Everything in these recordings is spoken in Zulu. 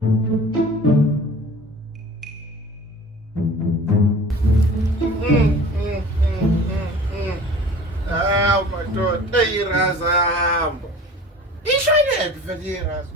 Ah, madoda, eyirazambo. Ishalephi mfethu irazo?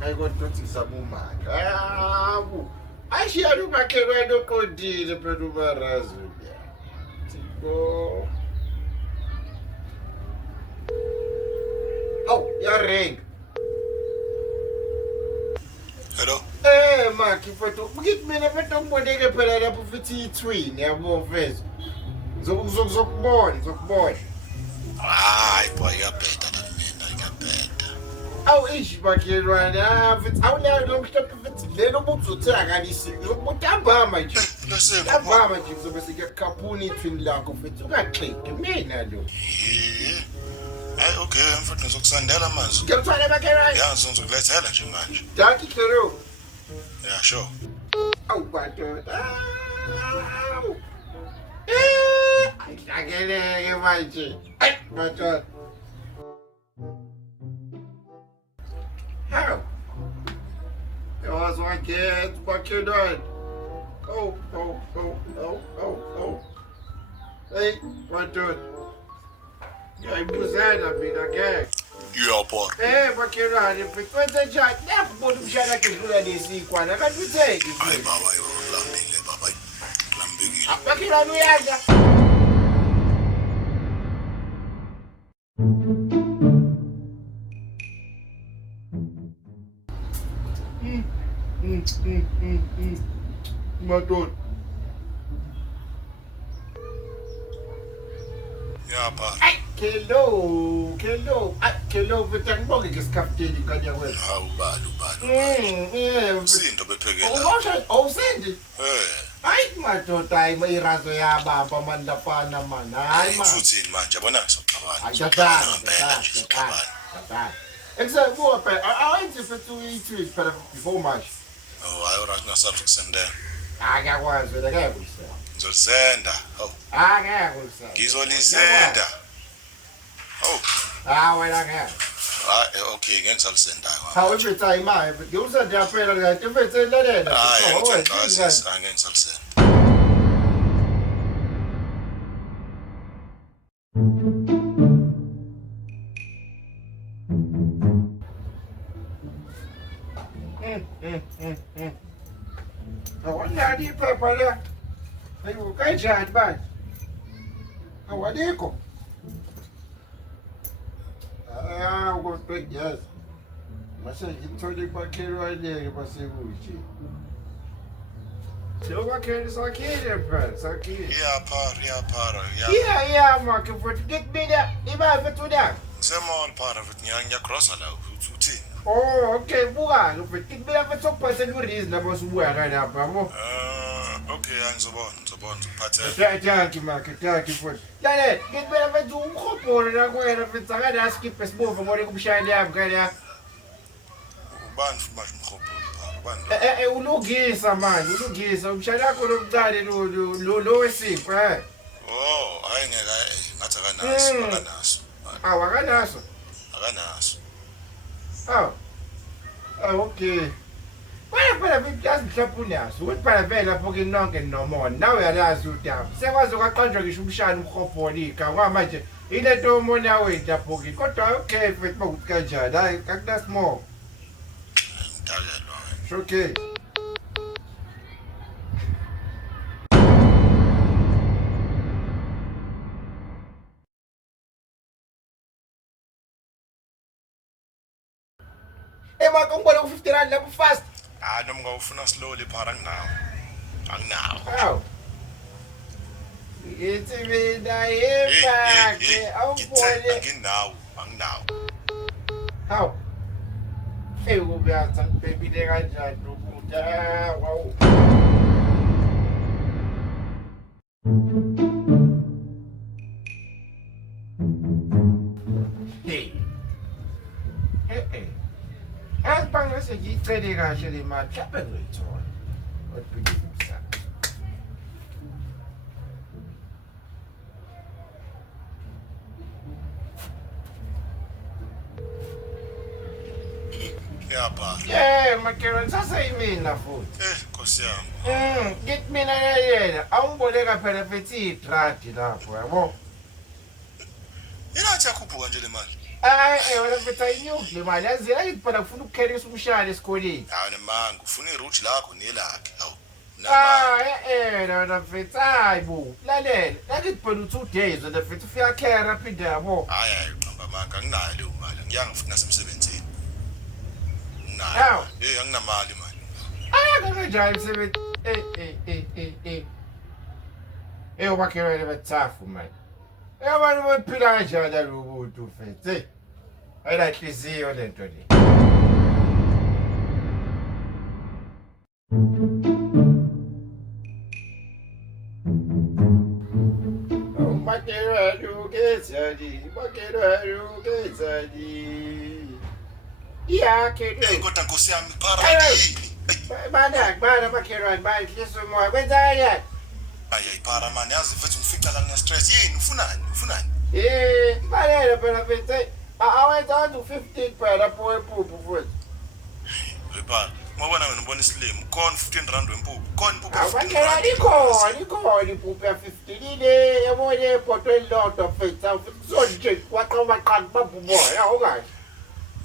Hayi kodwa uthi sabumaka. Hawu. Ashiyani umakhelwane oqondile phela umarazo. Thixo. Awu, yarenga. Hello. Makhi mfethu, ngithi mina mfethu ngiboneke phela lapho futhi ithwini yabo mfethu. Ngizokubona. Hayi boy, iyabheda la mina, iyabheda. Awu ishi makhelwane, mfethu awulayo lo mhlophe mfethu lelo ubuzothenga kanisi. Ngizokubutambama nje. Listen, Ntambama nje kuzobe sikakhaphuna ithwini lakho mfethu ungaxiki mina lo. Hayi okay, mfethu ngizokusendela manje. Ngiyamthwala makhelwane. Yazi ngizokulethela nje manje. Dankie Khero. Yeah, sure. Awu madoda. Awu. Ayihlakeleke manje. Ayi madoda. How? Yazi wagethu makhelwane. Oh. Hey, madoda. Ngiyayibuzela mina ngeke. Iyapha. Makhelwane, mfethu wenze njani? Nakubona umshana wakhe edlula lesikwana, kanti utheni? Hayi baba, ulambile baba. Ulambile. Makhelwane uyadla. Madoda. Iyapha. Hello. Hello, mfethu angibonge ngesikhafteni kanya wena. Hawu balo. Usindo bephekela. Awusendi? Hayi Madoda, hayi irazo yabamba mani lapana mani. Hayi man. futhi manje yabona Hayi ngizoxabana. ngiyadala. Exactly, phela awenzi mfethu i-tweet phela before much. Oh, hayi ora kungasabi ukusendela. Ngiyakwazi wena ngeke ulisela. Ngizolisenda. Hawu. Ngeke ulisela. Ngizolisenda. Oh. Wena ngeke. Hayi okay, ngeke ngisalisendayo. Hawu mfethu ayimali, ngiyusenda phela kanti mfethu elalela. Hayi ngicela angeke ngisalisenda. Awunalo iphepha la. Hayi kanjani manje? Awalikho. Kodwa ngiyazi. Mase ngithole makhelwane-ke basekude. Sewakhelwe sakhile phela, sakhile. Iyapha. Makhe mfethu ngithi mina imali mfethu unayo. Ngisemall phana futhi ngiyagrosa la uthini? Okay, buka-ke mfethu ngithi mina mfethu sokuphathela urizi lapho subuya kanapha yabo. Okay, ngizobona ukuphathela. Dankie mfethu. Lalela, ngithi mina mfethu umrhobholo la kuwena mfethu akanaskipho esibovu ngibone kumshayeli yami kaya. Ubani futhi manje umkhopolo phana? Ubani? Ulungisa manje, umshayeli wakho lomncane lo wesipho Oh, hayi ngeke ngathi akanaso. Awakanaso. Akanaso. Okay. Phela yazi mhlawumbe unaso. Ukuthi phela vele lapho ke nonke nomona. Nawe uyalazi udaba. Sekwazi ukwaqanjwa ngisho umshana umrhobholo igama manje. Ilento omona wethu lapho ke. Kodwa okay mfethu bokuthi kanjani. Hayi akunasimoko. Ngidalelwa. Okay. Maka ngibona ku-50 rand lapho fast. Noma ngawufuna slowly phara anginawo. Hawu. Ithi mina yebhake awubone. Anginawo. Hawu. Ubuyazi angibhebile kanjani ukuthi wawu. Asibangase ngiyicele kahle le mali mhlawumbe ngizoyithola. Kodwa ngizimsa. Iyapha. Makhelwane makhelwane saseyimina futhi. Nkosi yami. Ngithi mina yena awungiboleka phela fethi idradi lapho yabo. Inathi yakhuphuka nje le mali. Wena mfethu ayinyuki le mali yazi phela ufuna ukukhelisa umshana esikoleni. Hawu nemanga ufuna iroute lakho nelakhe. Hawu. Wena mfethu hayibo lalela lakithi phela u2 days wena mfethu ufika khera phinde yabo. Hayi qamba manga anginayo leyo mali ngiyanga futhi nasemsebenzini. Hawu. Anginamali manje. Kanjani umsebenzi? Makhelwane bathafu manje. Abantu baphila kanjani lokuthi ufethe? Ayinahliziyo lento le. Makhelwane ugezani. Yakhe Kodwa Nkosi yami para yini? Bana makhelwane bayihliso umoya kwenzakani? Ayayipara mani yazi mfethu ngifica la ngine stress yini ufunani? Balele phela mfethu awenza wantu 15 phela lapho wempuphu futhi. Epara mabona wena ubona isilimo khona 15 rand wempuphu khona impuphu. Makhelwane ikhona impuphu ya 15 ile yabona ephoto elilodwa mfethu kuzonje waqoma qani babumoya okahle.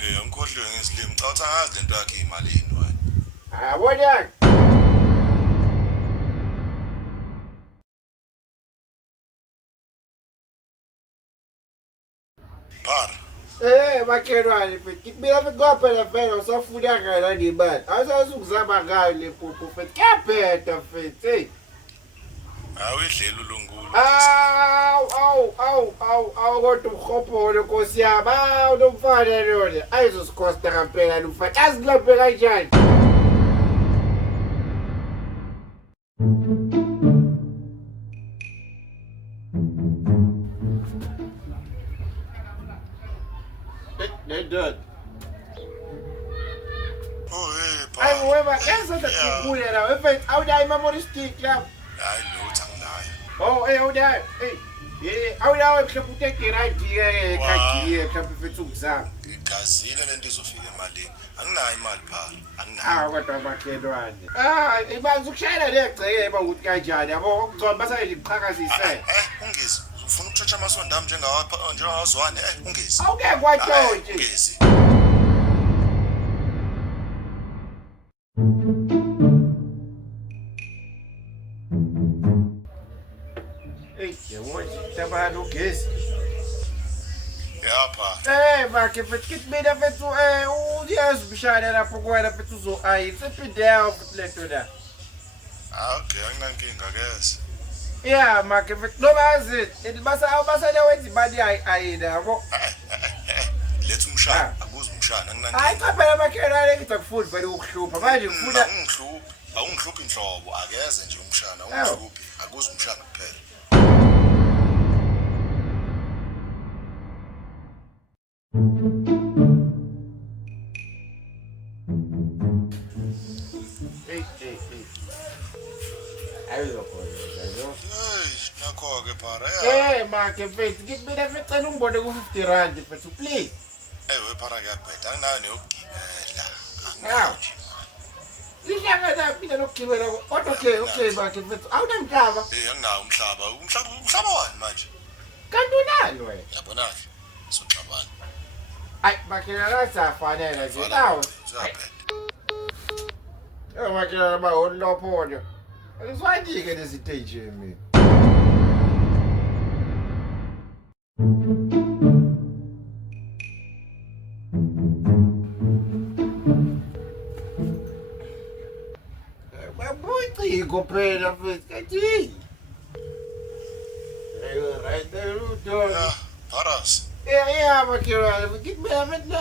Angikhohlwe ngesilimo cha uthi angazi lento yakhe imalini wena. Yabona Para. Makhelwane mfethu mina ngikwaphela phela usafuna ngala ngemali awusazi ukuzama ngayo le mpuphu mfethu kuyabheda mfethu Awidlela ulungulu. Awu kodwa umhopolo Nkosi yami unomfana lona ayizosikosta kampela lumfana azilaphe kanjani. Para. Wema yenza kubuya la mfethu awudayi memory stick lapho. Hayi lutho anginayo. Awudayi awudayi mhlawumbe utegiradi khagiye mhlawumbe mfethu ukuzama. Igazile lento izofika emalini. Anginayo imali para. Anginayo. Kodwa makhelwane. Ibanza ukushayela legceke ukuthi kanjani yabo ukugcoma basayeli iqhakazise. Ungezi ufuna ukutshotha amasondo ami njengawazwane ungezi. Awuke kwatshontshe. Ungezi. Yabona ugesi. Yapha. Bakhe mfethu kithi mina mfethu uyazi umshana lapho kwena mfethu uzo-ayi sephinde yawo futhi lento la. Okay anginankinga keze. Makhe mfethu noma yazi basale wenza imali ayina yabo. Letha umshana akuze umshana anginankinga. Hayi cha phela makhelwane ngithi akufuni vele ukuhlupha manje ngifuna awungihluphi inhlobo akeze nje umshana ungihluphi akuze umshana kuphela. Nakho-ke para. Makhe mfethu ngithi mina ngicela ungibone ku-50 rand mfethu please. We para kuyabheda anginayo neyokugibela. Hawu. Lihlangana mina nokugibela kodwa okay makhe mfethu awunamhlaba. Anginawo umhlaba wani manje? Kanti unalo wena. Yabona-ke soxabana. Hayi makhelwane safanele nje awu. Makhelwane baholilopholo. Alizwani-ke lezi stage mina. Babucingo phela mfethu kathi. Right there Paras. Makhelwane ngithi mina mfethu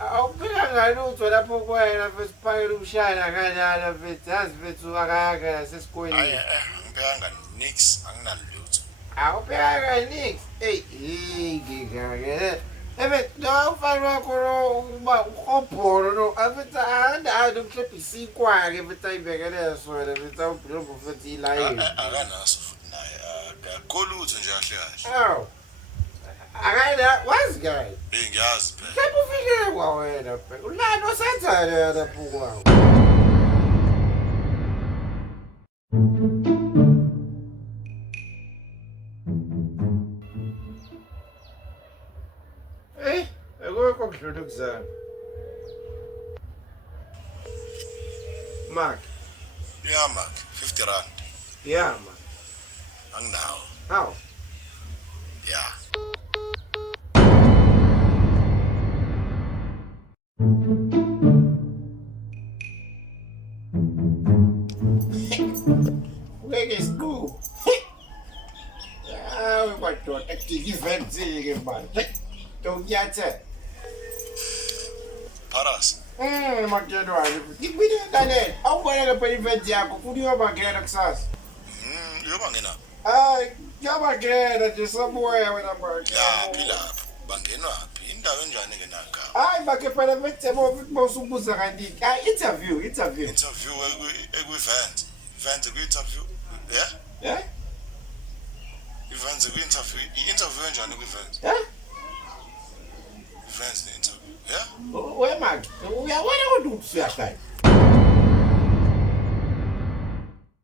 awuphika ngalutho lapho kwena mfethu phakela umshana kanjalo mfethu yazi mfethu akayanga nasesikoleni. Ngibhekanga nix anginalutho. Awupheka nix ngikake no ufana wakho lo uba uhobholo lo afethu andalo mhlawumbe isikwake mfethu ayibekele sona mfethu awubhilombo mfethu ilayini akanaso futhi naye akolutho nje kahle kahle. awu Akala wazi kahle. Ngiyazi phela. Lapho ufike kwawena phela. Ulana osenzana lapho kwawo. Akukho kudlula kuzana. Mark. Yeah, Mark. 50 rand. Yeah, man. Anginawo. How? Yeah. Ngeke isiqu. Hayi madoda akudiki event-ke manje. Tokuyathe. Paras. Makelwane. Ngibile kanene. Awubonele phela event yakho futhi uyobangena kusasa. Uyobangena. Hayi, ngiyabangena nje sabuya wena manje. Ya, phila. Bangenwa phi? Indawo enjani ke naka? Hayi bakhe phela bethemo bosubuza kanti. Hayi interview. Interview eku-event. Event ku-interview. Yeah? Yeah? Event ku-interview. I-interview enjani ku-event? Yeah? Events ne-interview. Yeah? Wema, uyabona ukuthi usuyaqala.